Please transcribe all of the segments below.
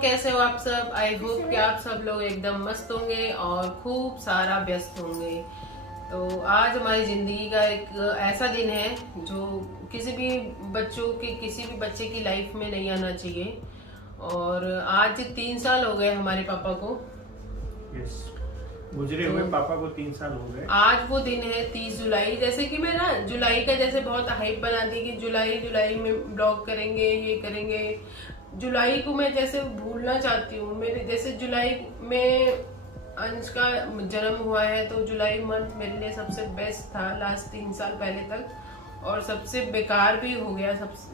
कैसे हो आप सब। आई होप कि आप सब लोग एकदम मस्त होंगे और खूब सारा व्यस्त होंगे। तो आज हमारी जिंदगी का एक ऐसा दिन है जो किसी भी बच्चे की लाइफ में नहीं आना चाहिए। और आज 3 साल हो गए हमारे पापा को। यस, गुजरे हुए पापा को 3 साल हो गए। आज वो दिन है 30 जुलाई। जैसे कि मैं ना जुलाई का जैसे बहुत हाइप बना दी कि जुलाई में ब्लॉग करेंगे, ये करेंगे। जुलाई को मैं जैसे भूलना चाहती हूँ। मेरे जैसे जुलाई में अंश का जन्म हुआ है तो जुलाई मंथ मेरे लिए सबसे बेस्ट था लास्ट 3 साल पहले तक। और सबसे बेकार भी हो गया,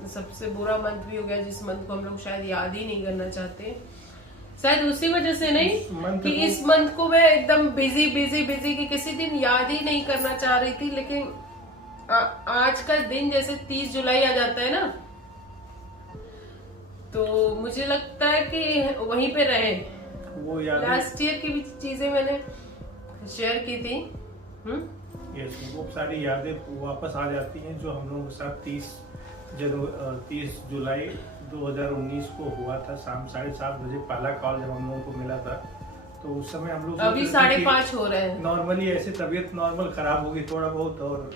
सबसे बुरा मंथ भी हो गया, जिस मंथ को हम लोग शायद याद ही नहीं करना चाहते। शायद उसी वजह से नहीं कि इस मंथ को मैं एकदम बिजी कि किसी दिन याद ही नहीं करना चाह रही थी। लेकिन आज का दिन जैसे 30 जुलाई आ जाता है ना, तो मुझे लगता है कि वहीं पे रहे। वो याद लास्ट ईयर की भी चीजें मैंने शेयर की थी। यस, वो सारी यादें वापस आ जाती हैं जो हम लोगों के साथ 30 जुलाई 2019 को हुआ था। शाम 7:30 बजे पहला कॉल जब हम लोगों को मिला था, तो उस समय हम लोग अभी 5:30 हो रहे हैं। नॉर्मली ऐसे तबीयत नॉर्मल खराब होगी थोड़ा बहुत और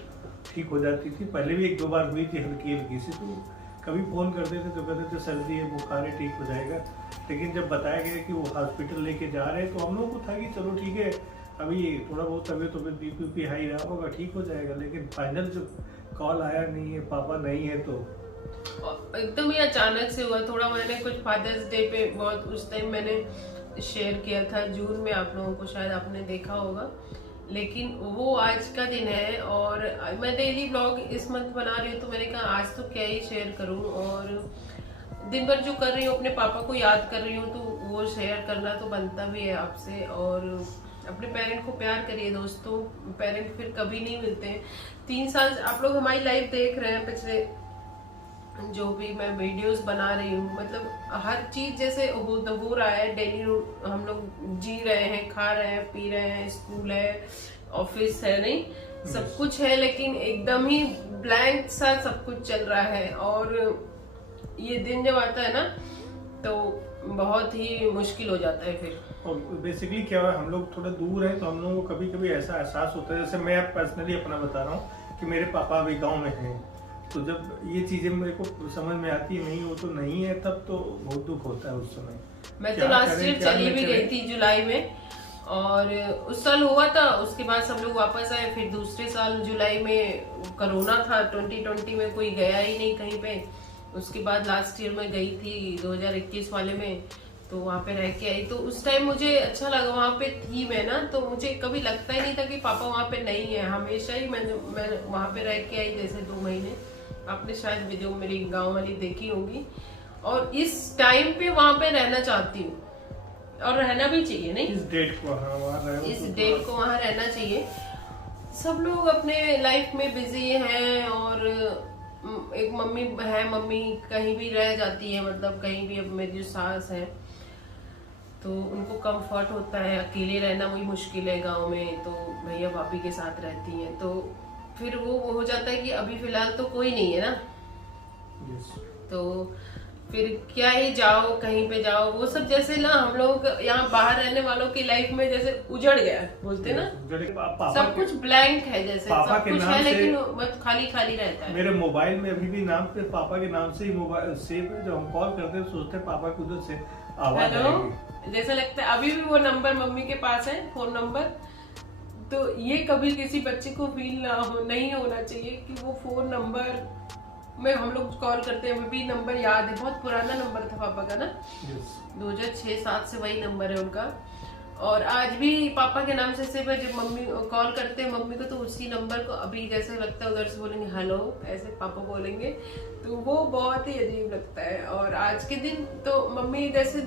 ठीक हो जाती थी। पहले भी 1-2 बार हुई थी हल्की सी, तो कभी फोन करते थे तो कहते थे सर्दी है, बुखार है, ठीक हो जाएगा। लेकिन जब बताया गया कि वो हॉस्पिटल लेके जा रहे हैं तो हम लोगों को था कि चलो ठीक है, अभी थोड़ा बहुत तबीयत बीपी हाई रहा होगा, ठीक हो जाएगा। लेकिन फाइनल जब कॉल आया नहीं है, पापा नहीं है, तो एकदम ही अचानक से हुआ। थोड़ा मैंने कुछ फादर्स डे पे बहुत उस टाइम मैंने शेयर किया था जून में, आप लोगों को शायद आपने देखा होगा। लेकिन वो आज का दिन है और मैं डेली ब्लॉग इस मंथ बना रही हूँ, तो मैंने कहा आज तो क्या ही शेयर करूँ। और दिन भर जो कर रही हूँ अपने पापा को याद कर रही हूँ, तो वो शेयर करना तो बनता भी है आपसे। और अपने पेरेंट को प्यार करिए दोस्तों, पेरेंट फिर कभी नहीं मिलते हैं। 3 साल आप लोग हमारी लाइफ देख रहे हैं, पिछले जो भी मैं वीडियोस बना रही हूँ, मतलब हर चीज जैसे हो रहा है। डेली हम लोग जी रहे हैं, खा रहे हैं, पी रहे हैं, स्कूल है, ऑफिस है, नहीं सब कुछ है, लेकिन एकदम ही ब्लैंक सा सब कुछ चल रहा है। और ये दिन जब आता है ना तो बहुत ही मुश्किल हो जाता है फिर। और बेसिकली क्या है, हम लोग थोड़ा दूर हैं तो हम लोगों को कभी कभी ऐसा एहसास होता है। जैसे मैं पर्सनली अपना बता रहा हूँ कि मेरे पापा अभी गाँव में हैं, तो जब ये चीजें मेरे को समझ में आती है, नहीं वो तो नहीं है, तब तो बहुत दुख होता है उस समय। मैं तो लास्ट ईयर चली भी गई थी जुलाई में, और उस साल हुआ था। उसके बाद सब लोग वापस आए। फिर दूसरे साल जुलाई में कोरोना था, 2020 में कोई गया ही नहीं कहीं पे। उसके बाद लास्ट ईयर में गई थी 2021 वाले में, तो वहाँ पे रह के आई। तो उस टाइम मुझे अच्छा लगा, वहाँ पे थी मैं ना, तो मुझे कभी लगता ही नहीं था कि पापा वहाँ पे नहीं है। हमेशा ही मैं वहाँ पे रह के आई जैसे 2 महीने। आपने शायद वीडियो मेरी गांव वाली देखी होगी। और इस टाइम पे वहां पे रहना चाहती हूँ, और रहना भी चाहिए, नहीं इस डेट को वहां रहना चाहिए। सब लोग अपने लाइफ में बिजी हैं, और एक मम्मी है, मम्मी कहीं भी रह जाती है, मतलब कहीं भी। अब मेरी जो सास है तो उनको कंफर्ट होता है, अकेले रहना वही मुश्किल है गांव में, तो भैया भाभी के साथ रहती हैं। तो फिर वो हो जाता है कि अभी फिलहाल तो कोई नहीं है ना। तो फिर क्या ही जाओ, कहीं पे जाओ, वो सब जैसे ना हम लोग यहाँ बाहर रहने वालों की लाइफ में जैसे उजड़ गया, बोलते ना, सब कुछ ब्लैंक है, जैसे सब कुछ है लेकिन बस खाली खाली रहता है। मेरे मोबाइल में अभी भी नाम पे पापा के नाम से ही मोबाइल सेव है। जब हम कॉल करते हैं सोचते हैं पापा की उधर से आवाज आएगी, जैसा लगता है अभी भी वो नंबर मम्मी के पास है, फोन नंबर। तो ये कभी किसी बच्चे को फील नहीं होना चाहिए कि वो फोन नंबर में हम लोग कॉल करते हैं, अभी भी नंबर याद है। बहुत पुराना नंबर था पापा का ना, 2006-07 से वही नंबर है उनका। और आज भी पापा के नाम से सिर्फ जब मम्मी कॉल करते हैं मम्मी को, तो उसी नंबर को अभी जैसे लगता है उधर से बोलेंगे हेलो, ऐसे पापा बोलेंगे, तो वो बहुत ही अजीब लगता है। और आज के दिन तो मम्मी जैसे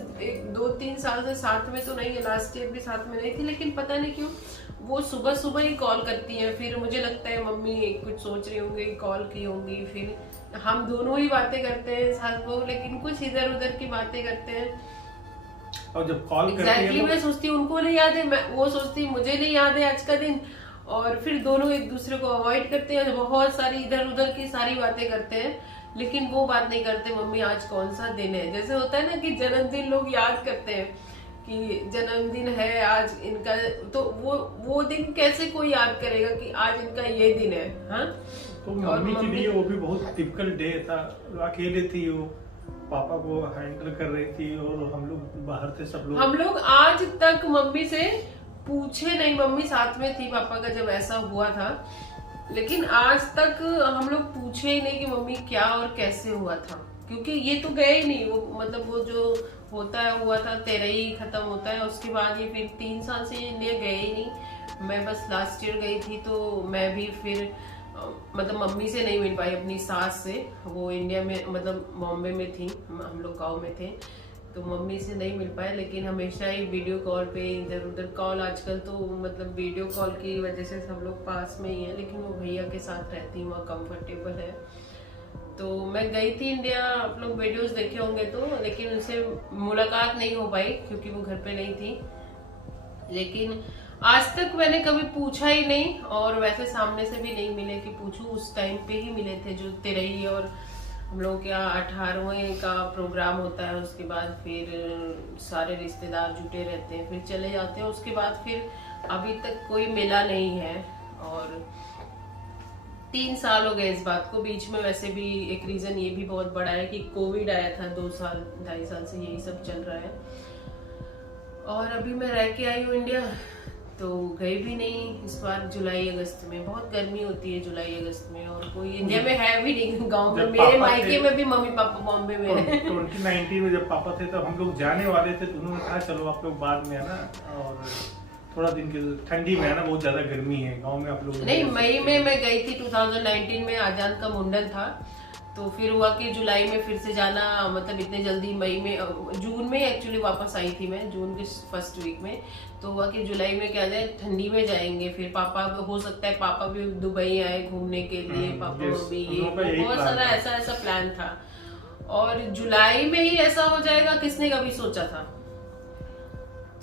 2-3 साल से साथ में तो नहीं है, लास्ट ईयर भी साथ में नहीं थी, लेकिन पता नहीं क्यों वो सुबह सुबह ही कॉल करती हैं। फिर मुझे लगता है मम्मी कुछ सोच रही होंगी, कॉल की होंगी, फिर हम दोनों ही बातें करते हैं साथ वो, लेकिन कुछ इधर उधर की बातें करते हैं। और जब कॉल एग्जैक्टली मैं सोचती हूँ उनको नहीं याद है, वो सोचती मुझे नहीं याद है आज का दिन, और फिर दोनों एक दूसरे को अवॉइड करते हैं, बहुत सारी इधर उधर की सारी बातें करते हैं। लेकिन वो बात नहीं करते मम्मी आज कौन सा दिन है। जैसे होता है ना कि जन्मदिन लोग याद करते हैं कि जन्मदिन है आज इनका, तो वो दिन कैसे कोई याद करेगा कि आज इनका ये दिन है। हाँ, तो मम्मी के लिए वो भी बहुत टिपिकल डे था। अकेले थी वो, पापा को हैंडल कर रही थी और हम लोग बाहर थे सब लोग। हम लोग आज तक मम्मी से पूछे नहीं, मम्मी साथ में थी पापा का जब ऐसा हुआ था, लेकिन आज तक हम लोग पूछे ही नहीं कि मम्मी क्या और कैसे हुआ था, क्योंकि ये तो गए ही नहीं। वो मतलब वो जो होता है हुआ था, 13 ही खत्म होता है, उसके बाद ये फिर 3 साल से इंडिया गए ही नहीं। मैं बस लास्ट ईयर गई थी, तो मैं भी फिर मतलब मम्मी से नहीं मिल पाई, अपनी सास से। वो इंडिया में मतलब बॉम्बे में थी, हम लोग गाँव में थे, तो मम्मी से नहीं मिल पाए। लेकिन हमेशा ही वीडियो कॉल पे इधर उधर कॉल, आजकल तो मतलब वीडियो कॉल की वजह से सब लोग पास में ही है, लेकिन वो भैया के साथ रहती हूँ, वहाँ कंफर्टेबल है। तो मैं गई थी इंडिया, आप लोग वीडियोस देखे होंगे तो, लेकिन उनसे मुलाकात नहीं हो पाई क्योंकि वो घर पे नहीं थी। लेकिन आज तक मैंने कभी पूछा ही नहीं, और वैसे सामने से भी नहीं मिले कि पूछूं। उस टाइम पे ही मिले थे जो 13 और हम लोगों के यहाँ 18वें का प्रोग्राम होता है, उसके बाद फिर सारे रिश्तेदार जुटे रहते हैं, फिर चले जाते हैं। उसके बाद फिर अभी तक कोई मिला नहीं है, और 3 साल हो गए इस बात को। बीच में वैसे भी एक रीजन ये भी बहुत बड़ा है कि कोविड आया था, 2 साल 2.5 साल से यही सब चल रहा है। और अभी मैं रह के आई हूँ इंडिया, तो गई भी नहीं इस बार। जुलाई अगस्त में बहुत गर्मी होती है, जुलाई अगस्त में, और कोई इंडिया में है भी नहीं गांव में। मेरे मायके में भी मम्मी पापा बॉम्बे में है। 2019 में जब पापा थे तब हम लोग जाने वाले थे, तो उन्होंने कहा चलो आप लोग बाद में, है ना, और थोड़ा दिन के ठंडी में, है ना, बहुत ज्यादा गर्मी है गांव में, आप लोग नहीं। मई में मैं गई थी 2019 में, आजान का मुंडन था, तो फिर हुआ कि जुलाई में फिर से जाना, मतलब इतने जल्दी मई में, जून में एक्चुअली वापस आई थी मैं, जून के फर्स्ट वीक में। तो हुआ कि जुलाई में क्या जाए, ठंडी में जाएंगे। फिर पापा, हो सकता है पापा भी दुबई आए घूमने के लिए, पापा भी, ये बहुत सारा ऐसा प्लान था। और जुलाई में ही ऐसा हो जाएगा, किसने कभी सोचा था।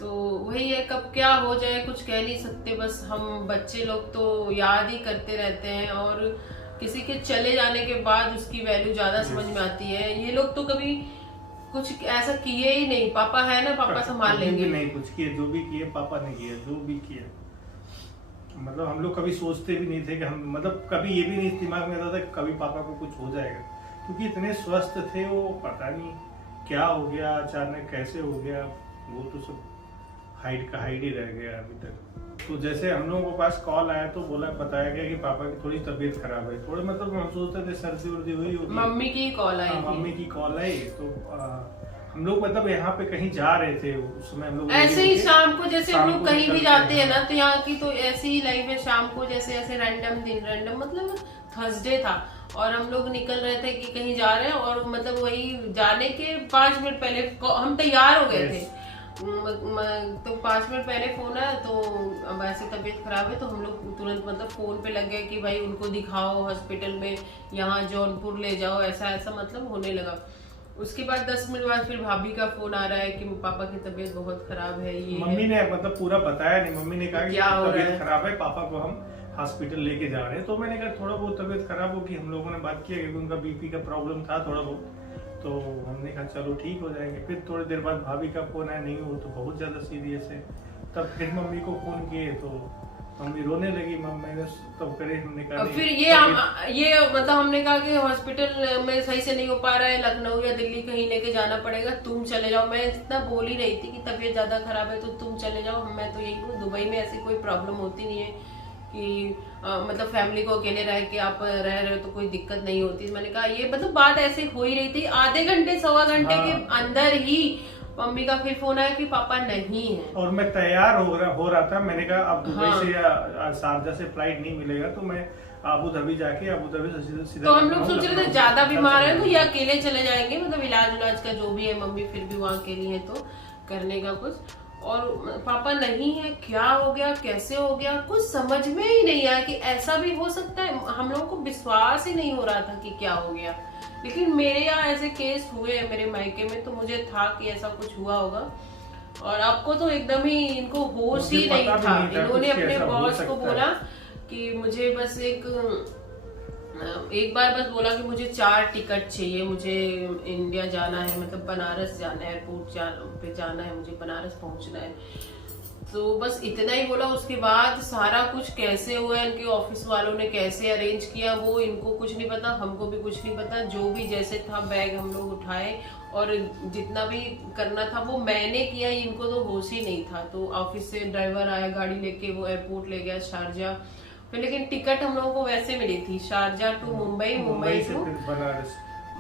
तो वही है, कब क्या हो जाए कुछ कह नहीं सकते। बस हम बच्चे लोग तो याद ही करते रहते हैं, और किसी के चले जाने के बाद उसकी वैल्यू ज्यादा समझ में आती है। ये लोग तो कभी कुछ ऐसा किए ही नहीं। पापा है ना, पापा संभाल लेंगे। नहीं कुछ किए, जो भी किए पापा ने किया, जो भी किया। मतलब हम लोग कभी सोचते भी नहीं थे कि हम, मतलब कभी ये भी नहीं दिमाग में आता था कि कभी पापा को कुछ हो जाएगा, क्योंकि इतने स्वस्थ थे वो, पता नहीं क्या हो गया अचानक, कैसे हो गया, वो तो सब हाइड का हाइड ही रह गया अभी तक। तो जैसे हम लोगों के पास कॉल आया तो बताया गया कि पापा की थोड़ी तबीयत खराब है, थोड़े मतलब हम सोचते थे सर्दी वर्दी हुई होगी। मम्मी की कॉल आई, मम्मी की कॉल आई, तो हम लोग मतलब यहाँ पे कहीं जा रहे थे उस समय, हम लोग ऐसे ही शाम को, जैसे हम लोग कहीं भी जाते हैं ना, तो यहाँ की तो ऐसी ही लाइफ है। शाम को जैसे ऐसे रैंडम दिन, रैंडम मतलब थर्सडे था, और हम लोग निकल रहे थे कि कहीं जा रहे हैं, और मतलब वही जाने के 5 मिनट पहले हम तैयार हो गए थे। तो 5 मिनट पहले फोन आया, तो अब ऐसे तबीयत खराब है, तो हम लोग तुरंत मतलब फोन पे लग गए कि भाई उनको दिखाओ हॉस्पिटल में, यहाँ जौनपुर ले जाओ, ऐसा मतलब होने लगा। उसके बाद 10 मिनट बाद फिर भाभी का फोन आ रहा है कि पापा की तबीयत बहुत खराब है। ये मम्मी ने मतलब पूरा बताया नहीं, मम्मी ने कहा कि तबीयत खराब है, पापा को हम हॉस्पिटल लेके जा रहे हैं। तो मैंने कहा थोड़ा बहुत तबीयत खराब होगी, हम लोगों ने बात किया क्योंकि उनका बीपी का प्रॉब्लम था थोड़ा बहुत, तो हमने कहा चलो ठीक हो जाएंगे। फिर थोड़ी देर बाद भाभी का फोन आया, नहीं वो तो बहुत ज्यादा सीरियस है। तब फिर मम्मी को फोन किए तो मम्मी रोने लगी। मैंने तब करे, हमने कहा फिर ये मतलब हमने कहा कि हॉस्पिटल में सही से नहीं हो पा रहा है, लखनऊ या दिल्ली कहीं लेके जाना पड़ेगा, तुम चले जाओ। मैं इतना बोल ही रही थी कि तबीयत ज्यादा खराब है तो तुम चले जाओ, मैं तो यही हूँ। दुबई में ऐसी कोई प्रॉब्लम होती नहीं है कि मतलब फैमिली को अकेले रह के आप रह रहे हो तो कोई दिक्कत नहीं होती। मैंने कहा ये मतलब बात ऐसे हो ही रही थी। आधे घंटे 1.25 घंटे के अंदर ही मम्मी का फिर फोन आया कि पापा नहीं है, और मैं तैयार हो रहा था। मैंने कहा अब दुबई से या शारजा से फ्लाइट नहीं मिलेगा, तो मैं अबू धाबी जाके अबू धाबी से सीधा। तो हम लोग सोच रहे थे ज्यादा बीमार है तो ये अकेले चले जाएंगे, मतलब इलाज का जो भी है, मम्मी फिर भी वहाँ अकेली है तो करने का कुछ। और पापा नहीं है, क्या हो गया, कैसे हो गया, कुछ समझ में ही नहीं आया कि ऐसा भी हो सकता है। हम लोगों को विश्वास ही नहीं हो रहा था कि क्या हो गया। लेकिन मेरे यहाँ ऐसे केस हुए हैं मेरे मायके में, तो मुझे था कि ऐसा कुछ हुआ होगा। और आपको तो एकदम ही इनको होश ही नहीं था। इन्होंने अपने बॉस को बोला कि मुझे बस एक एक बार बस बोला कि मुझे 4 टिकट चाहिए, मुझे इंडिया जाना है, मतलब बनारस जाना है, एयरपोर्ट पे जाना है, मुझे बनारस पहुंचना है। तो बस इतना ही बोला। उसके बाद सारा कुछ कैसे हुआ, इनके ऑफिस वालों ने कैसे अरेंज किया, वो इनको कुछ नहीं पता, हमको भी कुछ नहीं पता। जो भी जैसे था बैग हम लोग उठाए और जितना भी करना था वो मैंने किया, इनको तो होश ही नहीं था। तो ऑफिस से ड्राइवर आया गाड़ी लेके, वो एयरपोर्ट ले गया शारजा। फिर लेकिन टिकट हम लोगों को वैसे मिली थी Sharjah to Mumbai, Mumbai to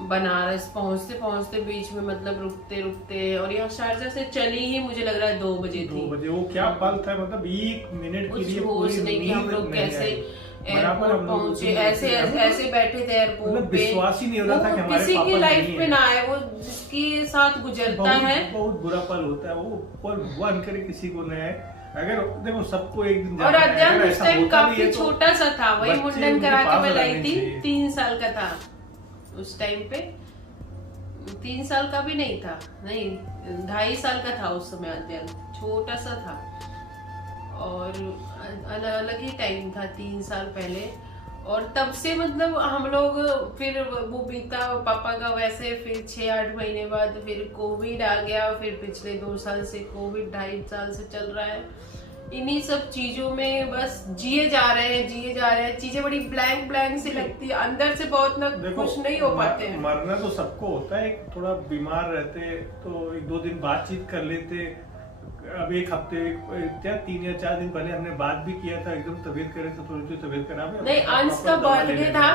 Banaras. पहुंचते पहुंचते बीच में मतलब रुकते रुकते, और यहाँ शारजा से चली ही मुझे लग रहा है 2 बजे थी। 2 बजे वो क्या पल था, मतलब 1 मिनट के लिए होश नहीं कि हम लोग कैसे एयरपोर्ट पहुंचे, ऐसे ऐसे बैठे थे एयरपोर्ट पे, विश्वास ही नहीं हो रहा था कि हमारे किसी पापा की लाइफ नहीं में है। ना आए, वो जिसके साथ गुजरता है बहुत बुरा पल होता है वो पल, भगवान करे किसी को न आए। अगर देखो सबको एक दिन और अध्ययन उस टाइम काफी तो छोटा सा था, वही मुंडन करा के मैं लाई थी, 3 साल का था उस टाइम पे, 3 साल का भी नहीं था, नहीं 2.5 साल का था उस समय। अध्ययन छोटा सा था और अलग ही टाइम था 3 साल पहले। और तब से मतलब हम लोग फिर वो बीता पापा का वैसे, फिर 6-8 महीने बाद फिर कोविड आ गया, फिर पिछले 2 साल से कोविड 2.5 साल से चल रहा है। इन्हीं सब चीजों में बस जिए जा रहे हैं। चीजें बड़ी ब्लैंक ब्लैंक सी लगती है, अंदर से बहुत ना कुछ नहीं हो पाते हैं। मरना तो सबको होता है, थोड़ा बीमार रहते तो 1-2 दिन बातचीत कर लेते। अब 1 हफ्ते क्या 3 या 4 दिन पहले हमने बात भी किया था, एकदम तबीयत करे तो थोड़ी तबीयत खराब है। नहीं, अंश का बर्थडे था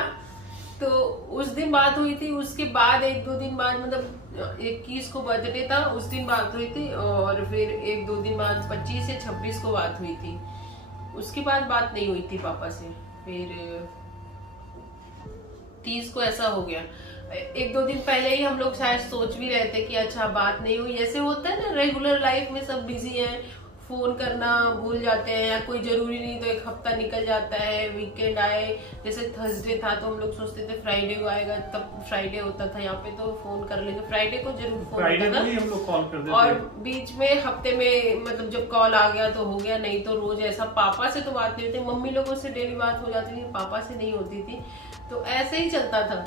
तो उस दिन बात हुई थी। उसके बाद 1-2 दिन बाद, मतलब 21 को बर्थडे था, उस दिन बात हुई थी। और फिर 1-2 दिन बाद 25 या 26 को बात हुई थी। उसके बाद बात नहीं हुई थी पापा से। फिर 30 को ऐसा हो गया। 1-2 दिन पहले ही हम लोग शायद सोच भी रहे थे कि अच्छा बात नहीं हुई। ऐसे होता है ना, रेगुलर लाइफ में सब बिजी हैं, फोन करना भूल जाते हैं, या कोई जरूरी नहीं तो 1 हफ्ता निकल जाता है। वीकेंड आए, जैसे थर्सडे था तो हम लोग सोचते थे फ्राइडे को आएगा, तब फ्राइडे होता था यहाँ पे तो फोन कर लेंगे। फ्राइडे को जरूर फोन फ्राइडे होता को ही हम लोग कॉल कर देते। और बीच में हफ्ते में मतलब जब कॉल आ गया तो हो गया, नहीं तो रोज ऐसा। पापा से तो बात नहीं होती, मम्मी लोगों से डेली बात हो जाती थी, पापा से नहीं होती थी। तो ऐसे ही चलता था।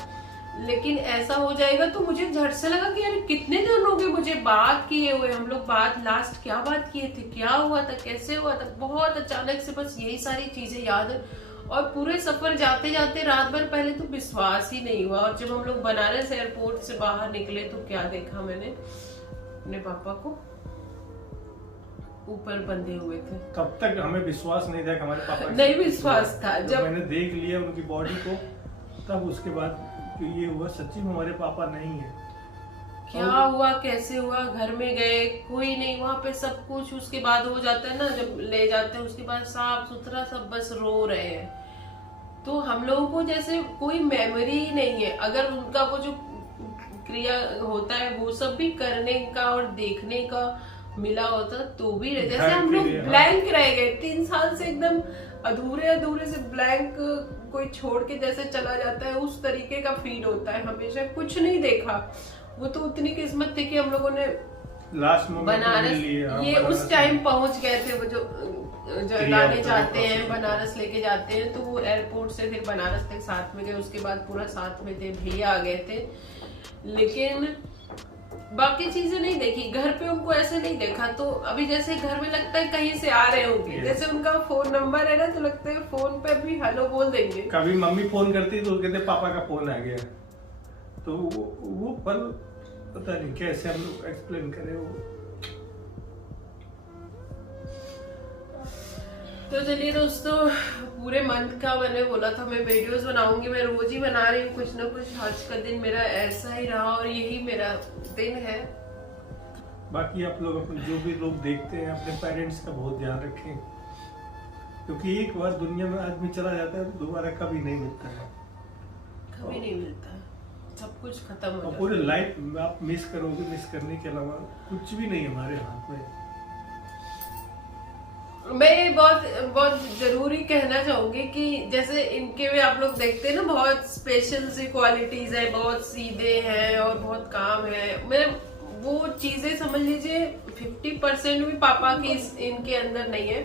लेकिन ऐसा हो जाएगा तो मुझे झट से लगा कि यार कितने दिन हो गए मुझे बात किए हुए। हम लोग बात लास्ट क्या बात किए थे, क्या हुआ था, कैसे हुआ था, बहुत अचानक से बस यही सारी चीजें याद है। और पूरे सफर जाते जाते रात भर पहले तो विश्वास ही नहीं हुआ। और जब हम लोग बनारस एयरपोर्ट से बाहर निकले तो क्या देखा मैंने, अपने पापा को ऊपर बंधे हुए थे। तब तक हमें विश्वास नहीं था कि हमारे पापा नहीं विश्वास था। जब मैंने देख लिया उनकी बॉडी को, तब उसके बाद ये हुआ सच्ची में हमारे पापा नहीं है। क्या हुआ, कैसे हुआ, घर में गए कोई नहीं, वहां पे सब कुछ। उसके बाद हो जाता है ना, जब ले जाते हैं उसके बाद साफ सुथरा सब, बस रो रहे हैं। तो हम लोगों को जैसे कोई मेमोरी ही नहीं है। अगर उनका वो जो क्रिया होता है वो सब भी करने का और देखने का मिला होता तो भी जैसे हम लोग ब्लैंक रह गए 3 साल से, एकदम अधूरे से ब्लैंक, कोई छोड़ के जैसे चला जाता है उस तरीके का फील होता है। हमेशा कुछ नहीं देखा। वो तो उतनी किस्मत थी कि हम लोगों ने लास्ट बनारस ये उस टाइम पहुंच गए थे। वो जो लाने जाते हैं बनारस लेके जाते हैं, तो वो एयरपोर्ट से फिर बनारस तक साथ में गए। उसके बाद पूरा साथ में थे, भैया आ गए थे। लेकिन बाकी चीजें नहीं देखी, घर पे उनको ऐसे नहीं देखा। तो अभी जैसे घर में लगता है कहीं से आ रहे होंगे, जैसे उनका फोन नंबर है ना, तो लगता है फोन पे भी हेलो बोल देंगे। कभी मम्मी फोन करती तो कहते पापा का फोन आ गया। तो वो पल पता नहीं कैसे हम लोग एक्सप्लेन करें वो। तो चलिए दोस्तों, पूरे मंथ का मैंने बोला था मैं वीडियोस बनाऊंगी, मैं रोज ही बना रही हूँ कुछ ना कुछ। आज का दिन मेरा ऐसा ही रहा और यही मेरा दिन है। बाकी आप लोग अपने जो भी लोग देखते हैं अपने पेरेंट्स का बहुत ध्यान रखें, क्योंकि एक बार दुनिया में आदमी चला जाता है तो दोबारा कभी नहीं मिलता है, कभी नहीं मिलता है, सब कुछ खत्म हो जाता है। पूरे लाइफ आप मिस करोगे, मिस करने के अलावा कुछ भी नहीं हमारे हाथ में। मैं बहुत जरूरी कहना चाहूंगी कि जैसे इनके में आप लोग देखते हैं ना, बहुत स्पेशल सी क्वालिटीज है, बहुत सीधे हैं और बहुत काम है। मैं वो चीजें समझ लीजिए 50% भी पापा की इनके अंदर नहीं है।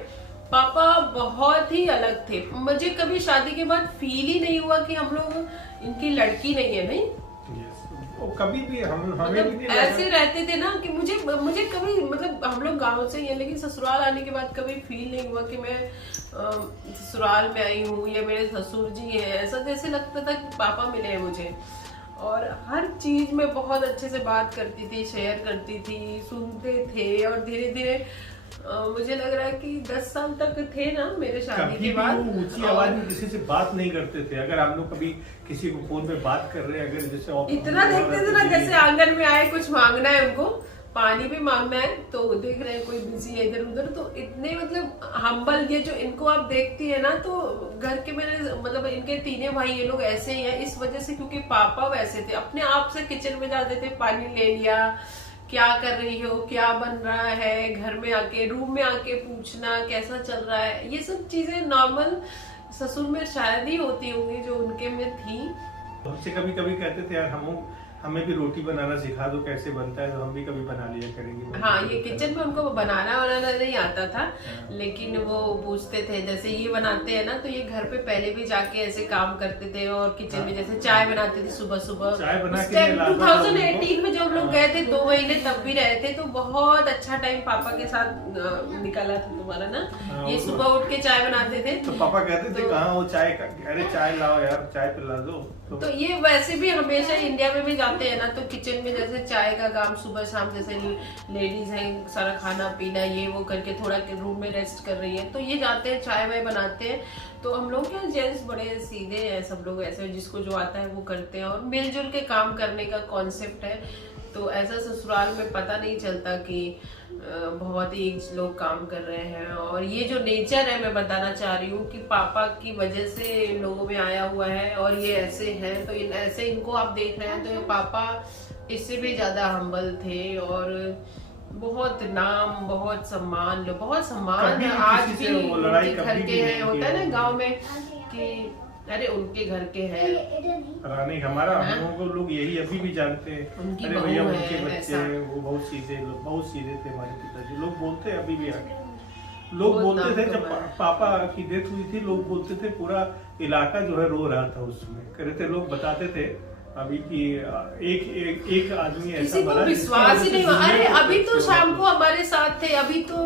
पापा बहुत ही अलग थे। मुझे कभी शादी के बाद फील ही नहीं हुआ कि हम लोग इनकी लड़की नहीं है, नहीं वो कभी भी हमें मतलब भी नहीं ऐसे रहते थे ना कि मुझे कभी मतलब हम लोग गांव से ही हैं, लेकिन ससुराल आने के बाद कभी फील नहीं हुआ कि मैं ससुराल में आई हूँ या मेरे ससुर जी हैं। ऐसा जैसे लगता था कि पापा मिले हैं मुझे, और हर चीज में बहुत अच्छे से बात करती थी, शेयर करती थी, सुनते थे। और धीरे धीरे मुझे लग रहा है कि 10 साल तक थे ना मेरे शादी के बाद। वो ऊंची आवाज में किसी से बात नहीं करते थे। अगर हम लोग कभी किसी को फोन पे बात कर रहे हैं, अगर जैसे इतना देखते थे ना, जैसे आंगन में आए कुछ मांगना है उनको, पानी भी मांगना है तो देख रहे हैं कोई बिजी है इधर उधर, तो इतने मतलब हम्बल। ये जो इनको आप देखती है ना, तो घर के मेरे मतलब इनके तीनों भाई ये लोग ऐसे ही हैं इस वजह से, क्योंकि पापा वैसे थे, अपने आप से किचन में जाते थे, पानी ले लिया, क्या कर रही हो, क्या बन रहा है, घर में आके रूम में आके पूछना कैसा चल रहा है। ये सब चीजें नॉर्मल ससुर में शायद ही होती होंगी जो उनके में थी। हमसे कभी कभी कहते थे यार हमें भी रोटी बनाना सिखा दो, कैसे बनता है, तो हम भी कभी बना लिया करेंगे। हाँ, ये किचन में उनको बनाना नहीं आता था, लेकिन वो पूछते थे जैसे ये बनाते हैं ना, तो ये घर पे पहले भी जाके ऐसे काम करते थे। और किचन में जैसे चाय बनाते थे सुबह सुबह, चाय बना उस के टाइम 2018 में जब हम लोग गए थे 2 महीने तब भी रहे थे, तो बहुत अच्छा टाइम पापा के साथ निकाला था तुम्हारा ना। ये सुबह उठ के चाय बनाते थे, तो पापा कहते थे कहाँ वो चाय, अरे चाय लाओ यार, चाय पिला दो। तो ये वैसे भी हमेशा इंडिया में भी जाते हैं ना, तो किचन में जैसे चाय का काम सुबह शाम, जैसे लेडीज हैं सारा खाना पीना ये वो करके थोड़ा रूम में रेस्ट कर रही है, तो ये जाते हैं चाय वाय बनाते हैं। तो हम लोग क्या जेंट्स बड़े सीधे हैं, सब लोग ऐसे जिसको जो आता है वो करते हैं, और मिलजुल के काम करने का कॉन्सेप्ट है। तो ऐसा ससुराल में पता नहीं चलता कि बहुत ही लोग काम कर रहे हैं। और ये जो नेचर है, मैं बताना चाह रही हूँ कि पापा की वजह से लोगों में आया हुआ है, और ये ऐसे हैं। तो ऐसे इनको आप देख रहे हैं, तो ये पापा इससे भी ज्यादा हम्बल थे, और बहुत नाम, बहुत सम्मान है। आज भी उनके घर के हैं, होता है ना गाँव में कि अरे उनके घर के हैं रानी, हमारा हम लोगों को लोग यही अभी भी जानते हैं, अरे भैया उनके बच्चे हैं, वो बहुत सीधे थे हमारे पिताजी। लोग बोलते हैं अभी भी आगे, लोग बोलते थे जब पापा की डेथ हुई थी, लोग बोलते थे पूरा इलाका जो है रो रहा था उसमें, कह रहे थे लोग, बताते थे अभी की एक आदमी ऐसा किसी को विश्वास ही नहीं हुआ। अरे अभी तो शाम को हमारे साथ थे, अभी तो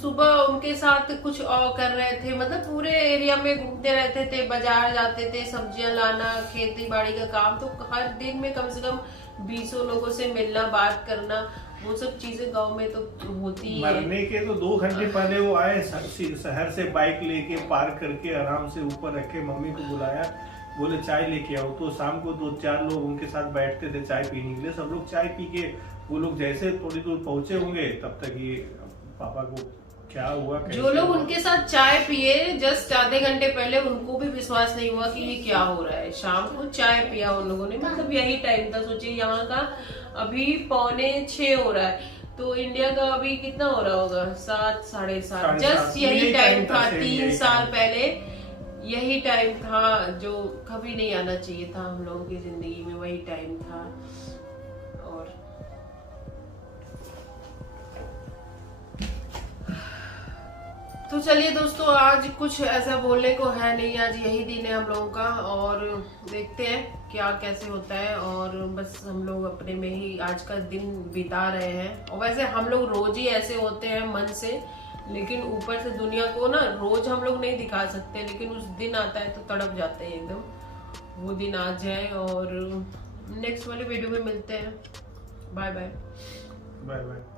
सुबह उनके साथ कुछ और कर रहे थे, मतलब पूरे एरिया में घूमते रहते थे, बाजार जाते थे, सब्जियां लाना, खेती बाड़ी का काम। तो हर दिन में कम से कम 20 लोगों से मिलना, बात करना, वो सब चीजें गांव में तो होती ही है। मरने के तो 2 घंटे पहले वो आए शहर से, बाइक लेके पार्क करके आराम से ऊपर रखे, मम्मी को बुलाया, बोले चाय लेके आओ। तो शाम को 2-4 लोग उनके साथ बैठते थे चाय पीने के लिए। सब लोग चाय पी के वो लोग जैसे थोड़ी दूर पहुंचे होंगे, तब तक ये पापा को क्या हुआ, जो लोग उनके साथ चाय पिए जस्ट आधे घंटे पहले, उनको भी विश्वास नहीं हुआ कि ये क्या हो रहा है। शाम को चाय पिया उन लोगों ने, मतलब यही टाइम था। सोचिए यहाँ का अभी 5:45 हो रहा है, तो इंडिया का अभी कितना हो रहा होगा, 7, 7:30। जस्ट यही टाइम था 3 साल पहले, यही टाइम था जो कभी नहीं आना चाहिए था हम लोगों की जिंदगी में, वही टाइम था। और तो चलिए दोस्तों, आज कुछ ऐसा बोलने को है नहीं, आज यही दिन है हम लोगों का, और देखते हैं क्या कैसे होता है। और बस हम लोग अपने में ही आज का दिन बिता रहे हैं। और वैसे हम लोग रोज ही ऐसे होते हैं मन से, लेकिन ऊपर से दुनिया को ना रोज हम लोग नहीं दिखा सकते, लेकिन उस दिन आता है तो तड़प जाते हैं एकदम। वो दिन आ जाए, और नेक्स्ट वाले वीडियो में मिलते हैं। Bye bye. Bye bye.